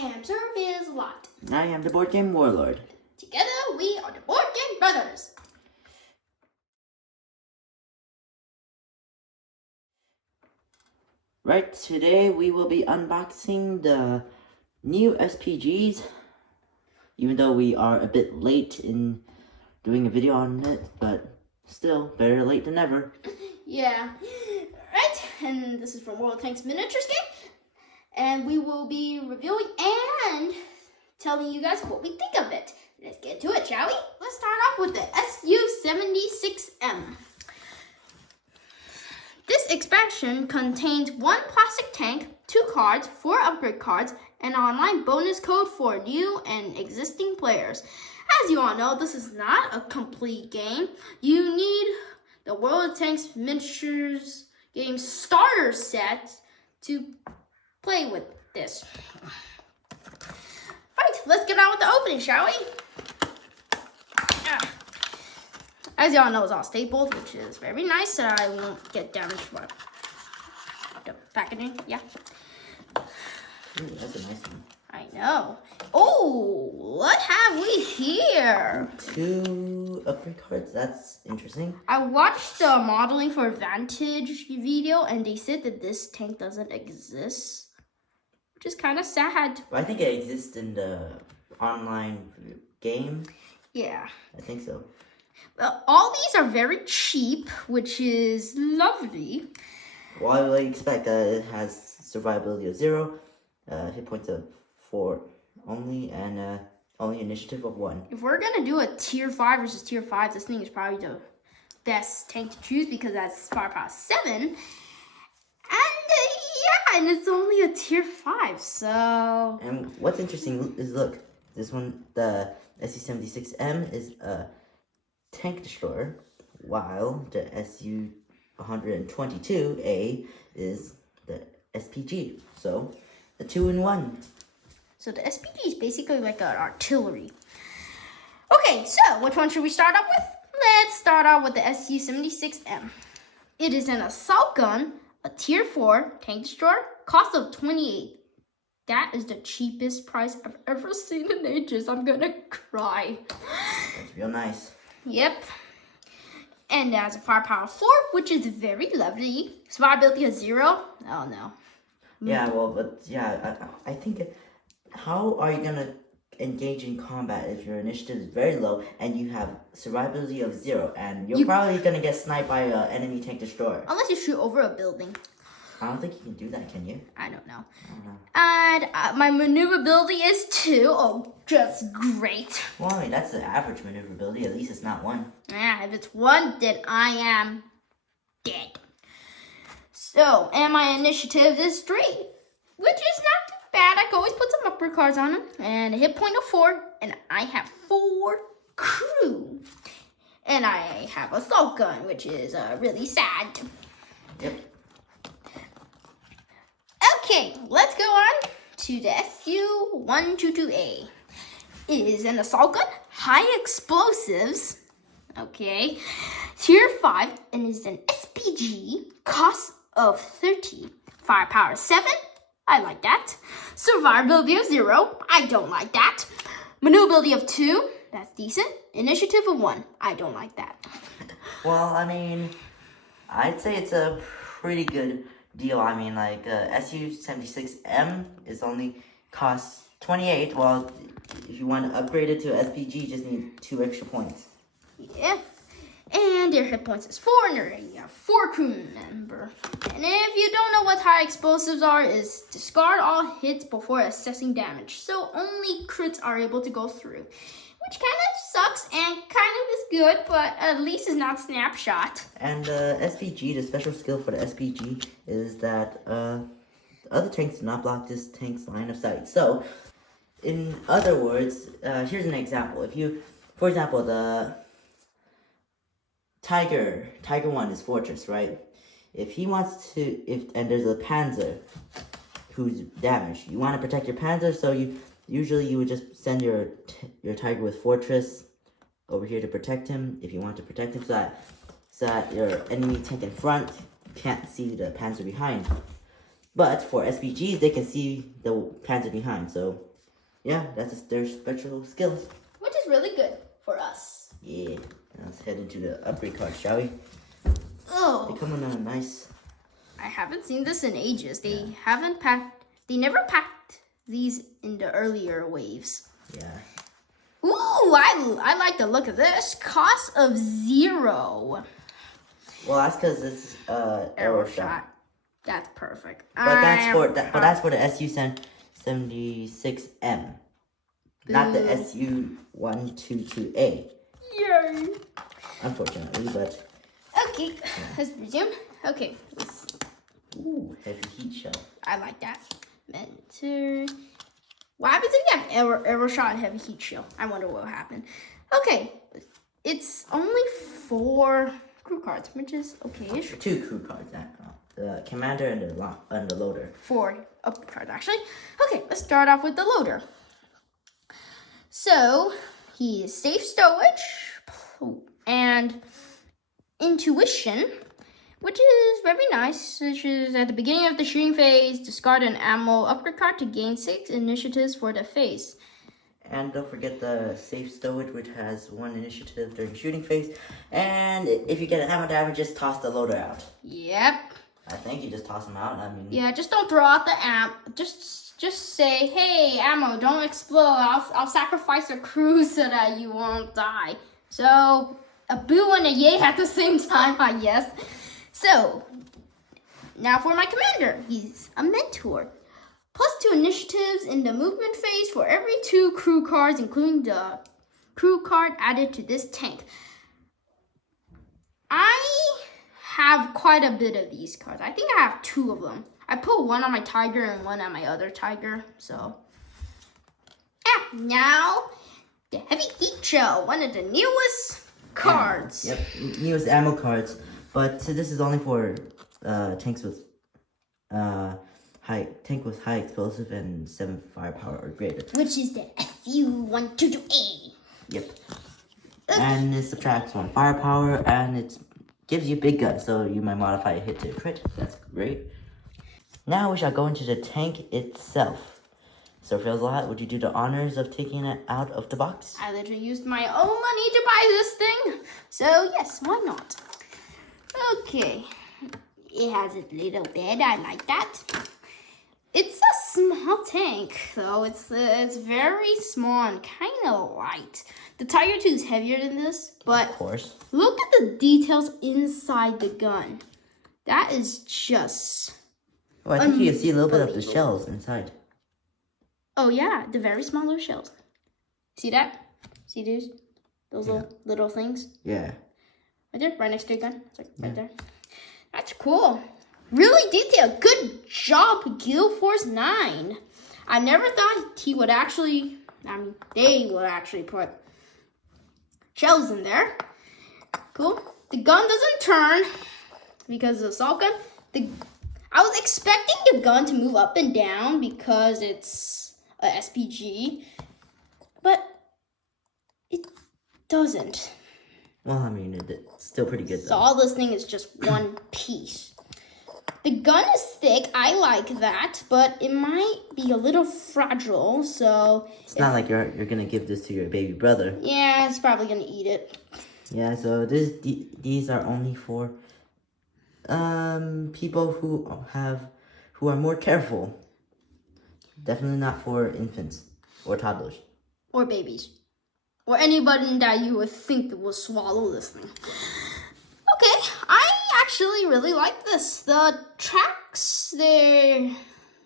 am Service Lot. I am the Board Game Warlord. Together, we are the Board Game Brothers. Right, today we will be unboxing the new SPGs. Even though we are a bit late in doing a video on it, but still, better late than never. Yeah, right, and this is from World of Tanks Miniatures Game. And we will be reviewing and telling you guys what we think of it. Let's get to it, shall we? Let's start off with the SU-76M. This expansion contains 1 plastic tank, 2 cards, 4 upgrade cards, and an online bonus code for new and existing players. As you all know, this is not a complete game. You need the World of Tanks Miniatures Game starter set to play with this. Right, let's get on with the opening, shall we? As y'all know, it's all stapled, which is very nice, so I won't get damaged by the packaging. Yeah. Ooh, that's a nice one. I know. Oh, what have we here? 2 upgrade cards. That's interesting. I watched the modeling for Vantage video, and they said that this tank doesn't exist, which is kind of sad. Well, I think it exists in the online game. Yeah. I think so. Well, all these are very cheap, which is lovely. Well, I would expect that it has survivability of 0, hit points of 4 only, and only initiative of 1. If we're gonna do a tier 5 versus tier 5, this thing is probably the best tank to choose because that's firepower 7. And yeah, and it's only a tier 5, so. And what's interesting is, look, this one, the SU-76M is a tank destroyer, while the SU-122A is the SPG. So, a 2-in-1. So the SPG is basically like an artillery. Okay, so which one should we start off with? Let's start off with the SU-76M. It is an assault gun, a tier 4 tank destroyer, cost of 28. That is the cheapest price I've ever seen in ages. I'm gonna cry. That's real nice. Yep. And it has a firepower 4, which is very lovely. Survivability of 0. Oh no. Yeah, well, but yeah, I think, how are you gonna engage in combat if your initiative is very low and you have survivability of 0, and you're probably gonna get sniped by an enemy tank destroyer? Unless you shoot over a building. I don't think you can do that, can you? I don't know. I don't know. And my maneuverability is 2. Oh, just great. Well, I mean, that's the average maneuverability. At least it's not 1. Yeah, if it's 1, then I am dead. So, and my initiative is 3, which is not too bad. I can always put some upgrade cards on them. And a hit point of 4, and I have 4 crew. And I have a assault gun, which is really sad. Yep. Okay, let's go on to the SU-122A. It is an assault gun, high explosives, okay, tier 5, and is an SPG, cost of 30, firepower 7, I like that, survivability of 0, I don't like that, maneuverability of 2, that's decent, initiative of 1, I don't like that. Well, I mean, I'd say it's a pretty good deal. I mean, like, SU-76M is only costs 28, while if you want to upgrade it to SPG, you just need 2 extra points. Yeah, and their hit points is 4, and they're a 4 crew member. And if you don't know what high explosives are, is discard all hits before assessing damage. So only crits are able to go through, which kind of sucks and kind of is good, but at least it's not snapshot. And the SPG, the special skill for the SPG is that other tanks do not block this tank's line of sight. So, in other words, here's an example. If you, for example, the Tiger 1 is Fortress, right? If he wants to, and there's a Panzer who's damaged, you want to protect your Panzer, so usually you would just send your Tiger with Fortress over here to protect him, if you want to protect him, so that your enemy tank in front can't see the Panzer behind. But for SPGs, they can see the Panzer behind, so yeah, that's their special skills. Which is really good for us. Yeah. Let's head into the upgrade card, shall we? Oh. They come in a nice. I haven't seen this in ages. They haven't packed. They never packed these in the earlier waves. Yeah. Ooh, I like the look of this. Cost of 0. Well, that's because it's arrow shot. That's perfect. But that's for the SU76M, not the SU122A. Yay! Unfortunately, but. Okay, let's resume. Okay. Ooh, heavy heat shell. I like that. Mentor. What happens if you have arrow shot and heavy heat shield? I wonder what will happen. Okay, it's only 4 crew cards, which is okay-ish. 2 crew cards, the commander and the loader. 4 up cards actually. Okay, let's start off with the loader. So he is safe stowage and intuition, which is very nice, which is at the beginning of the shooting phase, discard an ammo upgrade card to gain 6 initiatives for the phase. And don't forget the safe stowage, which has 1 initiative during shooting phase. And if you get an ammo damage, just toss the loader out. Yep. I think you just toss them out. I mean. Yeah, just don't throw out the ammo. Just say, hey, ammo, don't explode. I'll sacrifice the crew so that you won't die. So a boo and a yay at the same time, I guess. So, now for my commander. He's a mentor. +2 initiatives in the movement phase for every 2 crew cards, including the crew card added to this tank. I have quite a bit of these cards. I think I have 2 of them. I put 1 on my tiger and 1 on my other tiger. So, yeah. Now, the heavy heat shell, one of the newest cards. Yep, newest ammo cards. But this is only for tanks with high explosive and 7 firepower or greater. Which is the SU122A. Yep. And it subtracts 1 firepower and it gives you big guns, so you might modify a hit to a crit. That's great. Now we shall go into the tank itself. So Feels-A-Lot, would you do the honors of taking it out of the box? I literally used my own money to buy this thing. So yes, why not? Okay, it has a little bed. I like that. It's a small tank, though. It's very small and kind of light. The Tiger 2 is heavier than this, but of course. Look at the details inside the gun. That is just. Oh, I think you can see a little bit of the shells inside. Oh yeah, the very small little shells. See that? See those little things? Yeah. Right there, right next to your gun. It's like right there. That's cool. Really detailed. Good job, Guild Force 9. I never thought they would actually put shells in there. Cool. The gun doesn't turn because of the assault gun. I was expecting the gun to move up and down because it's a SPG, but it doesn't. Well, I mean, it's still pretty good, though. So all this thing is just one piece. The gun is thick. I like that, but it might be a little fragile, so... It's not like you're going to give this to your baby brother. Yeah, it's probably going to eat it. Yeah, so these are only for people who are more careful. Definitely not for infants or toddlers. Or babies. Or anybody that you would think will swallow this thing. Okay, I actually really like this. The tracks, they're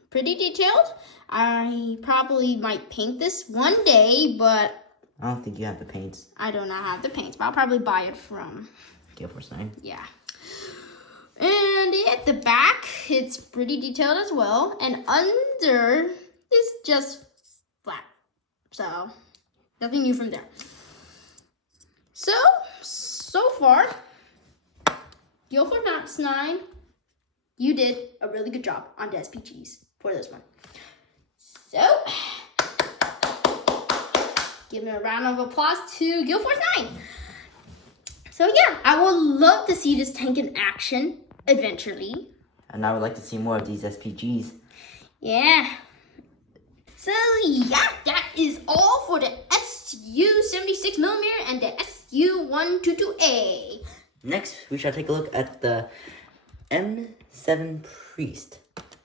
pretty detailed. I probably might paint this one day, but... I don't think you have the paints. I do not have the paints, but I'll probably buy it from... Guild Force 9. Yeah. And at the back, it's pretty detailed as well. And under is just flat. So, nothing new from there. So far, Guild Force 9, you did a really good job on the SPGs for this one. So, give a round of applause to Guild Force 9. So yeah, I would love to see this tank in action eventually. And I would like to see more of these SPGs. Yeah. So yeah, that for the SU 76mm and the SU 122A. Next, we shall take a look at the M7 Priest,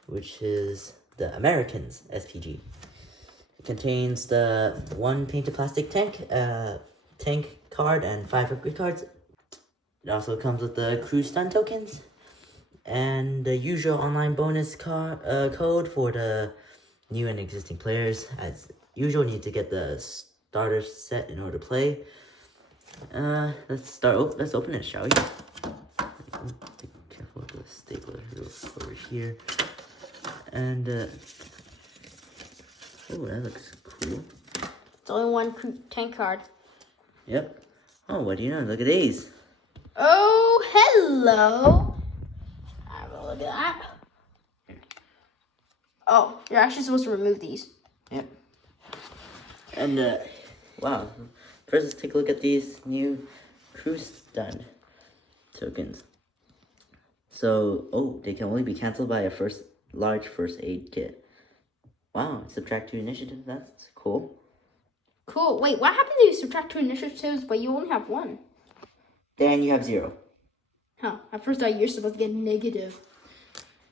which is the Americans SPG. It contains the 1 painted plastic tank, tank card, and 5 upgrade cards. It also comes with the crew stun tokens and the usual online bonus code for the new and existing players. As usual, you need to get the starter set in order to play. Let's open it, shall we? Be careful with the stapler over here. And oh, that looks cool. It's only 1 tank card. Yep. Oh, what do you know? Look at these. Oh, hello. Have a look at that. Oh, you're actually supposed to remove these. Yep. And wow. First, let's take a look at these new crew stun tokens. So, oh, they can only be canceled by a large first aid kit. Wow, subtract 2 initiative. That's cool. Cool. Wait, what happens if you subtract 2 initiatives, but you only have 1? Then you have 0. Huh. At first, I thought you're supposed to get negative.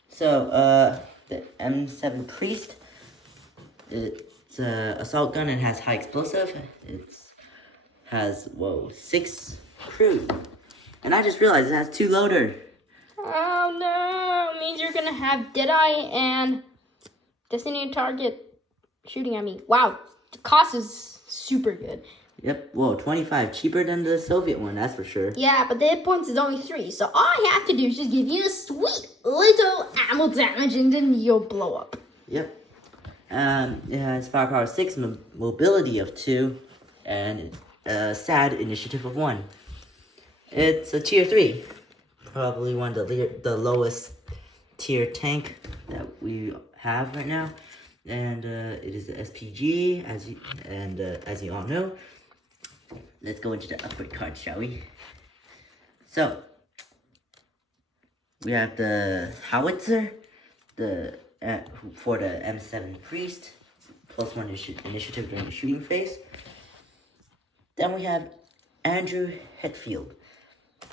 So, the M7 Priest, it's an assault gun and has high explosive. It has, 6 crew. And I just realized it has 2 loader. Oh no, it means you're gonna have Deadeye and Designated Target shooting at me. Wow, the cost is super good. Yep, whoa, 25, cheaper than the Soviet one, that's for sure. Yeah, but the hit points is only 3, so all I have to do is just give you a sweet little ammo damage and then you'll blow up. Yep. It has firepower 6, mobility of 2, and sad initiative of 1. It's a tier 3. Probably one of the lowest tier tank that we have right now. And it is the SPG, as you all know. Let's go into the upgrade card, shall we? So, we have the howitzer, for the M7 Priest, +1 initiative during the shooting phase. Then we have Andrew Hetfield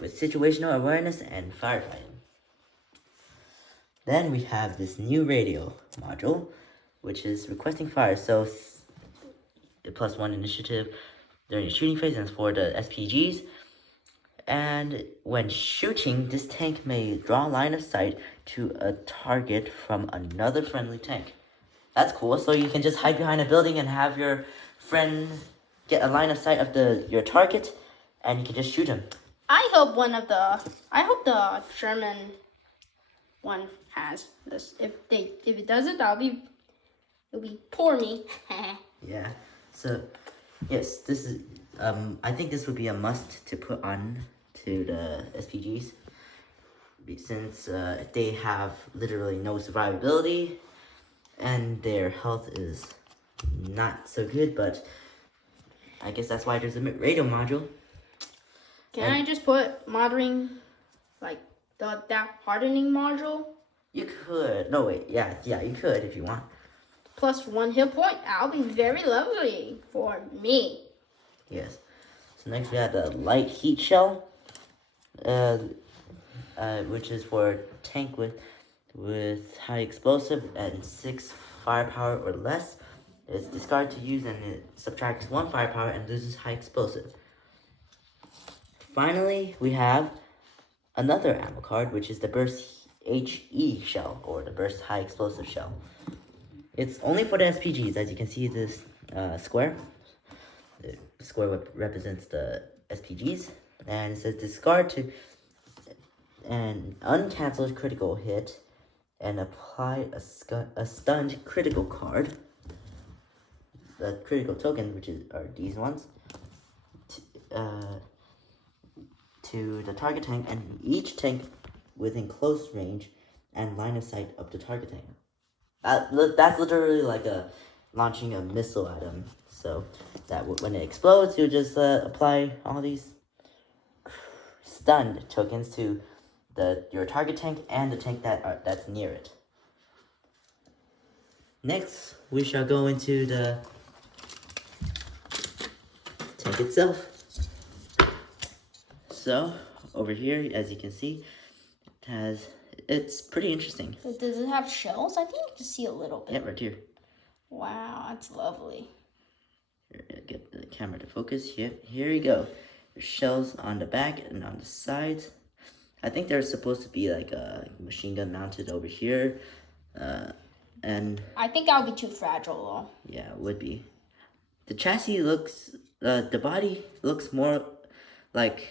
with situational awareness and firefighting. Then we have this new radio module, which is requesting fire. So, +1 initiative during the shooting phase, and it's for the SPGs. And when shooting, this tank may draw line of sight to a target from another friendly tank. That's cool. So you can just hide behind a building and have your friend get a line of sight of your target, and you can just shoot him. I hope the German one has this. If it doesn't, it'll be poor me. Yeah. So, yes, this is. I think this would be a must to put on to the SPGs, since they have literally no survivability, and their health is not so good. But I guess that's why there's a radio module. Can I just put modding, like that hardening module? You could. No, wait. Yeah, you could if you want. +1 hit point. That'll be very lovely for me. Yes. So next we have the light heat shell, which is for tank with high explosive and 6 firepower or less. It's discarded to use, and it subtracts 1 firepower and loses high explosive. Finally, we have another ammo card, which is the Burst HE shell, or the Burst High Explosive shell. It's only for the SPGs, as you can see this square. The square represents the SPGs, and it says discard to an uncancelled critical hit and apply a stunned critical card. The critical token, which are these ones, to the target tank, and each tank within close range and line of sight of the target tank. That's literally like launching a missile at them. So that when it explodes, you just apply all these stunned tokens to your target tank and the tank that's near it. Next, we shall go into the tank itself. So over here, as you can see, it's pretty interesting. Does it have shells? I think you can see a little bit. Yeah, right here. Wow, that's lovely. Here, get the camera to focus. Here you go. There's shells on the back and on the sides. I think there's supposed to be like a machine gun mounted over here. And I think that would be too fragile though. Yeah, it would be. The chassis looks, the body looks more like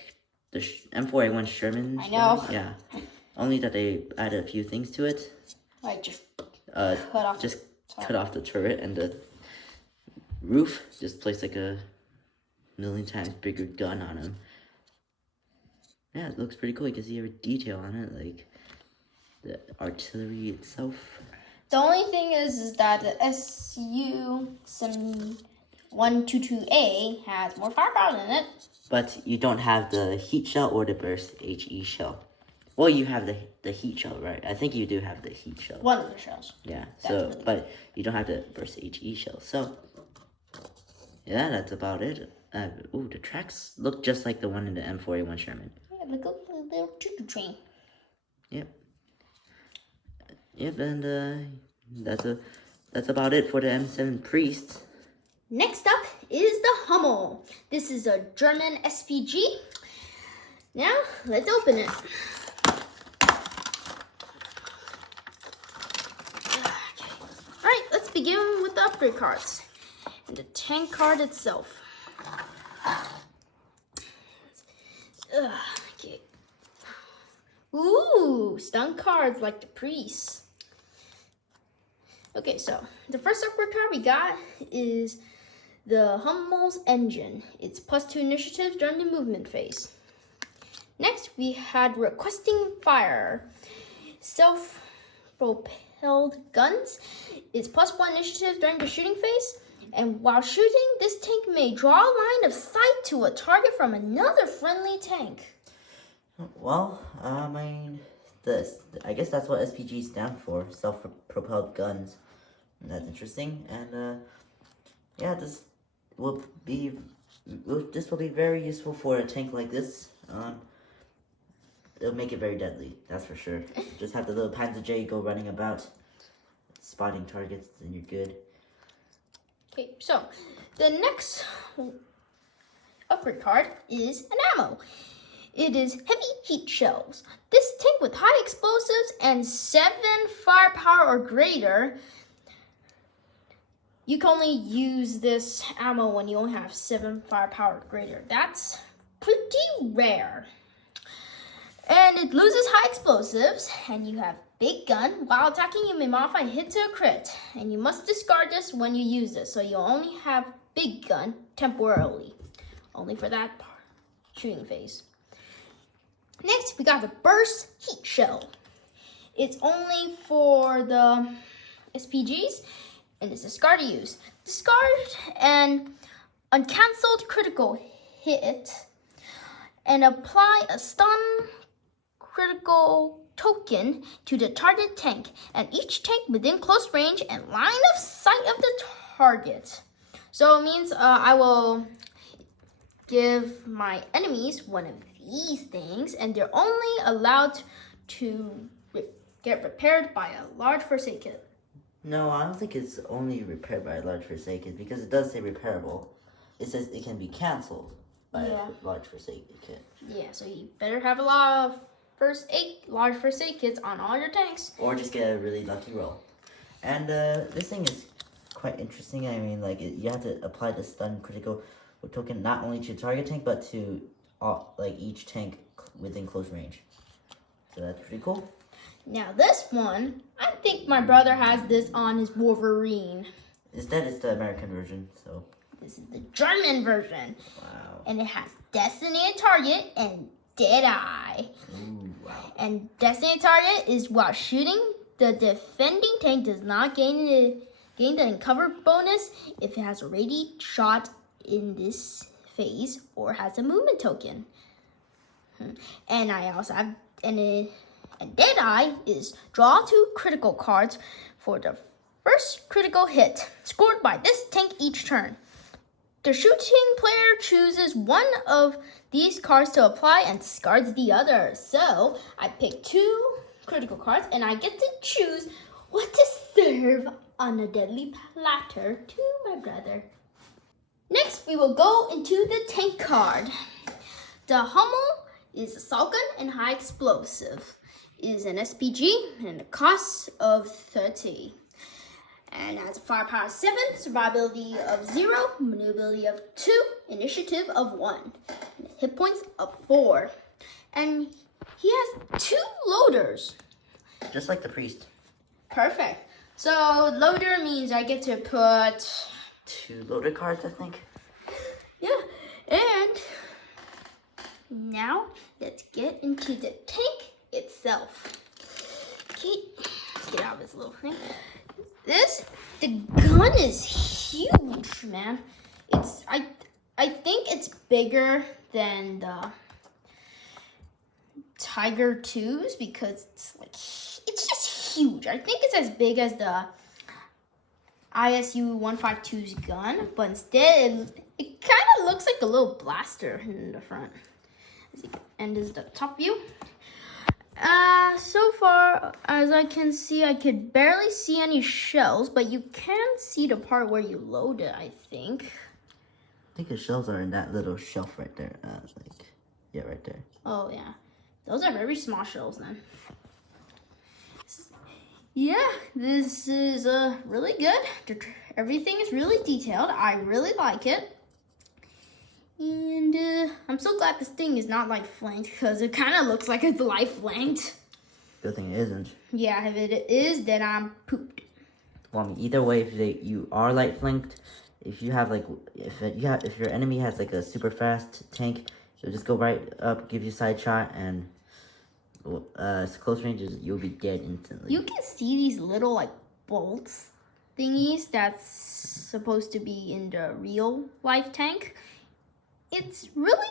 the M4A1 Sherman. I know. Yeah. Only that they added a few things to it. Like just cut off the turret and the roof. Just place like a million times bigger gun on him. Yeah, it looks pretty cool. You can see every detail on it, like the artillery itself. The only thing is that the SU-122A has more firepower than it. But you don't have the heat shell or the burst HE shell. Well, you have the heat shell, right? I think you do have the heat shell. One of the shells. Yeah. Definitely. So, but you don't have the burst HE shell. So, yeah, that's about it. Ooh, the tracks look just like the one in the M4A1 Sherman. Yeah, like a little choo-choo train. Yep. Yep, and that's about it for the M7 Priest. Next up is the Hummel. This is a German SPG. Now, let's open it. Okay. Alright, let's begin with the upgrade cards. And the tank card itself. Okay. Ooh, stun cards like the Priest. Okay, so the first upgrade card we got is the Hummel's engine. It's +2 initiatives during the movement phase. Next, we had requesting fire. Self-propelled guns. It's +1 initiative during the shooting phase. And while shooting, this tank may draw a line of sight to a target from another friendly tank. Well, I mean, I guess that's what SPGs stand for, self-propelled guns. And that's interesting. And yeah, this will be very useful for a tank like this. It'll make it very deadly, that's for sure. Just have the little Panzer J go running about, spotting targets, and you're good. Okay, so the next upgrade card is an ammo. It is heavy heat shells. This tank with high explosives and 7 firepower or greater. You can only use this ammo when you only have 7 firepower or greater. That's pretty rare. And it loses high explosives, and you have big gun. While attacking, you may modify hit to a crit, and you must discard this when you use this. So you only have big gun temporarily, only for that part, shooting phase. Next, we got the burst heat shell. It's only for the SPGs, and it's discard to use. Discard an uncancelled critical hit, and apply a stun critical token to the target tank, and each tank within close range and line of sight of the target. So it means I will give my enemies one of these things, and they're only allowed to get repaired by a large first aid kit. No, I don't think it's only repaired by a large first aid kit, because it does say repairable. It says it can be canceled by a large first aid kit. Yeah, so you better have a lot of large first aid kits on all your tanks. Or just get a really lucky roll. And this thing is quite interesting. I mean, like, you have to apply the stun critical token not only to target tank, but to each tank within close range. So that's pretty cool. Now this one, I think my brother has this on his Wolverine. Instead, it's the American version, so. This is the German version. Wow. And it has Designated Target and Deadeye. Ooh, wow. And Designated Target is while shooting, the defending tank does not gain the uncover bonus if it has already shot in this phase or has a movement token. And I also have, and Deadeye is draw 2 critical cards for the first critical hit scored by this tank each turn. The shooting player chooses one of these cards to apply and discards the other. So I pick 2 critical cards and I get to choose what to serve on a deadly platter to my brother. Next, we will go into the tank card. The Hummel is assault gun and high explosive. It is an SPG and a cost of 30. And has a firepower 7, survivability of 0, maneuverability of 2, initiative of 1, and hit points of 4. And he has 2 loaders. Just like the priest. Perfect. So loader means I get to put 2 loader cards, I think. Yeah. And now let's get into the tank itself. Okay, let's get out of this little thing. The gun is huge, man. I think it's bigger than the Tiger 2s because it's just huge. I think it's as big as the ISU 152's gun, but instead it kind of looks like a little blaster in the front. And this is the top view. So far as I can see, I could barely see any shells, but you can see the part where you load it, I think. I think the shells are in that little shelf right there. Yeah, right there. Oh, yeah. Those are very small shells then. Yeah, this is really good. Everything is really detailed. I really like it. And I'm so glad this thing is not light flanked because it kind of looks like it's light flanked. Good thing it isn't. Yeah, if it is, then I'm pooped. Well, I mean, either way, if you are light flanked, if you have if your enemy has like a super fast tank, you'll just go right up, give you a side shot, and close ranges, you'll be dead instantly. You can see these little like bolts thingies that's supposed to be in the real life tank. It's really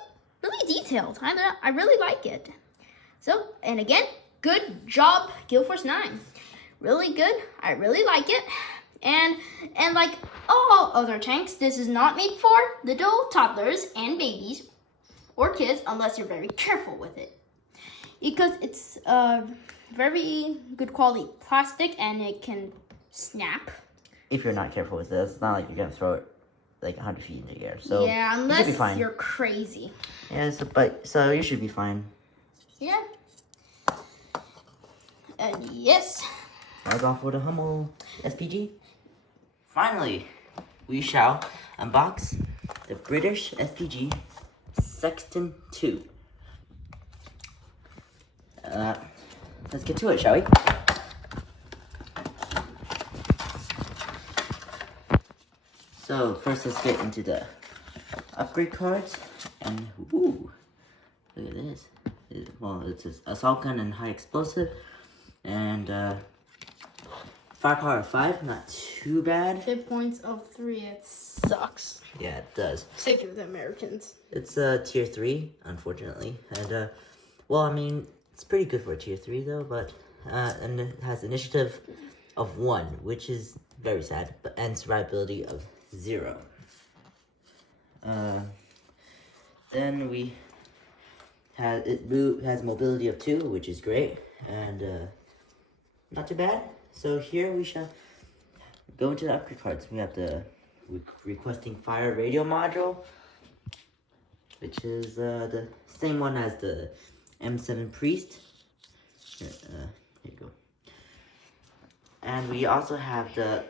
detailed. I really like it. So, and again, good job, Guild Force 9. Really good. I really like it. And like all other tanks, this is not made for little toddlers and babies or kids unless you're very careful with it. Because it's very good quality plastic and it can snap. If you're not careful with it, it's not like you're gonna throw it like 100 feet into the air. So yeah, unless you should be fine. You're crazy. Yeah, so you should be fine. Yeah. And yes. Now go for the Hummel SPG. Finally, we shall unbox the British SPG Sexton 2. Let's get to it, shall we? So first, let's get into the upgrade cards. And ooh, look at this. Well, it's an assault gun and high explosive, and firepower of 5. Not too bad. Hit points of 3. It sucks. Yeah, it does. Sick of the Americans. It's tier 3, unfortunately, and well, I mean, it's pretty good for a tier 3 though, but and it has initiative of 1, which is very sad, but and survivability of 0. Then we has has mobility of 2, which is great, and not too bad. So here we shall go into the upgrade cards. We have the requesting fire radio module, which is the same one as the M7 Priest. Here you go. And we also have the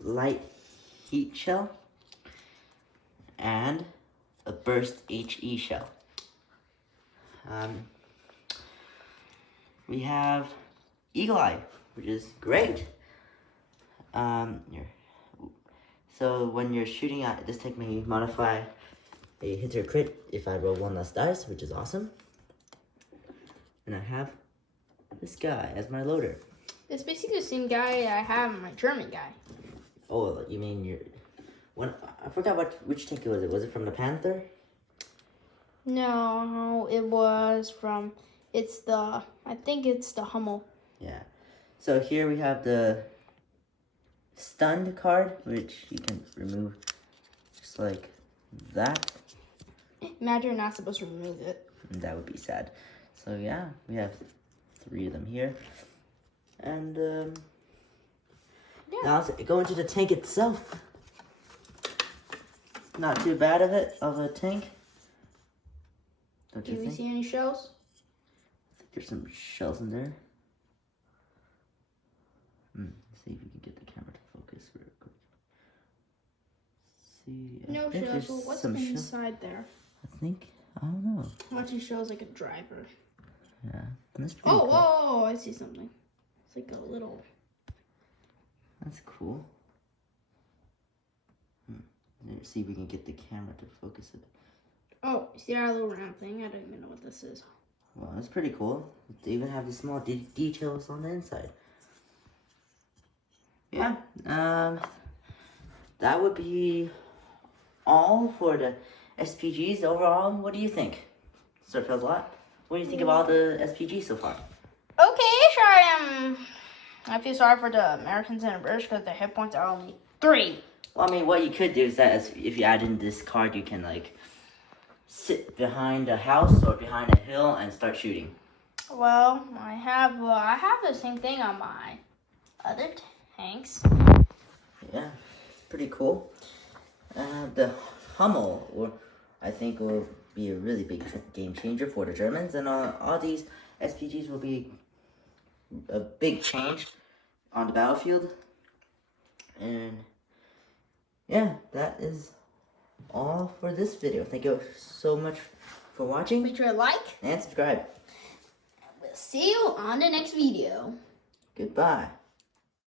light heat shell and a burst HE shell. We have Eagle Eye, which is great. So when you're shooting at this tank, may modify a hit or crit if I roll 1 less dice, which is awesome. And I have this guy as my loader. It's basically the same guy I have, my German guy. Oh, you mean your one? I forgot which tank it was. Was it from the Panther? No, it was from. I think it's the Hummel. Yeah. So here we have the stunned card, which you can remove looks like that. Imagine you're not supposed to remove it. That would be sad. So yeah, we have 3 of them here. And now let's go into the tank itself. Not too bad of a tank. Don't you Do we think? see any shells? I think there's some shells in there. Let's see if we can get the camera to focus real quick. See, No I think shells. there's Well, what's some inside there? I don't know. Watching shows like a driver. Yeah, that's pretty cool. Oh, I see something. It's like a little. That's cool. Let's see if we can get the camera to focus it. Oh, see that little round thing? I don't even know what this is. Well, that's pretty cool. They even have the small details on the inside. Yeah, that would be all for the SPGs overall. What do you think, Sir Philzlot? What do you think of all the SPGs so far? Okay, sorry. I feel sorry for the Americans and the British because their hit points are only 3. Well, I mean, what you could do is that if you add in this card, you can like sit behind a house or behind a hill and start shooting. Well, I have the same thing on my other tanks. Yeah, pretty cool. The Hummel, I think, will be a really big game changer for the Germans, and all these SPGs will be a big change on the battlefield. And yeah, that is all for this video. Thank you so much for watching. Make sure to like and subscribe. We'll see you on the next video. Goodbye.